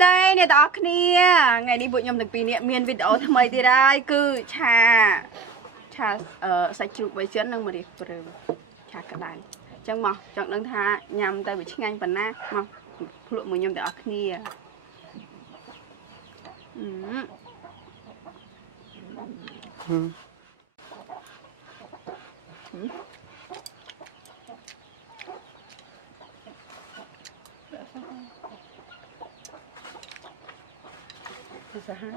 đây nè đó kia ngày đi buổi nhom từngปีเนี่ยmiền video ทำไมตีได้คือชาใส่จุกไว้เชื้อนึงมาดิเปลือกชากระดานจังหมอจังดังท่ายำแต่วิชงานปนนะมาพลุมือยำแต่อគ្នាจะหา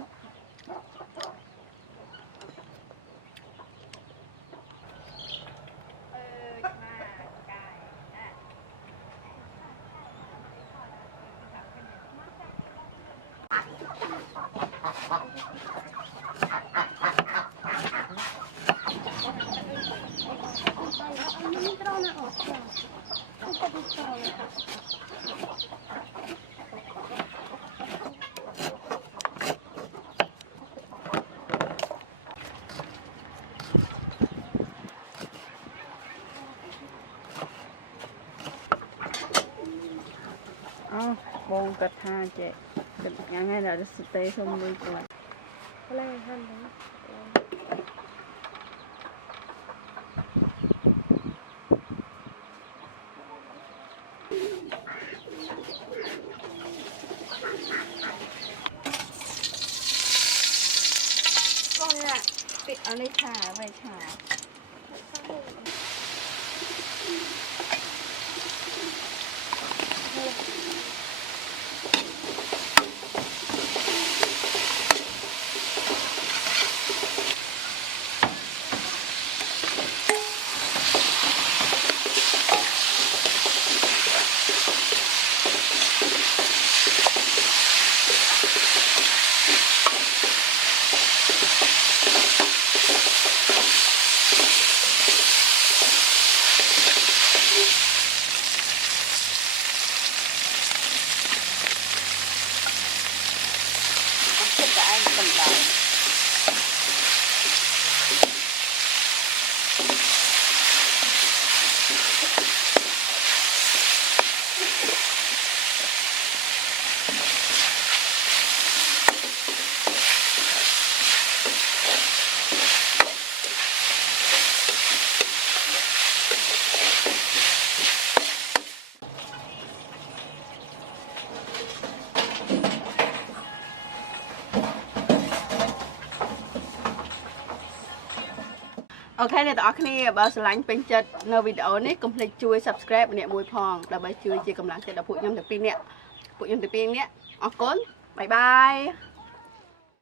บงกระทาเจ๊เป็นยังไงเราจะสเตย์ชมมือก่อนอะไรท่านก็เนี่ยปิดเอาเลยค่ะไว้ค่ะโอเคเนี่ยต่อគ្នាបើស្រឡាញ់ពេញចិត្តនៅវីដេអូនេះកុំភ្លេចជួយ subscribe ម្នាក់មួយផងដើម្បីជួយជាកម្លាំងចិត្តដល់ពួកខ្ញុំទាំងពីរនាក់អរគុណបាយបាយ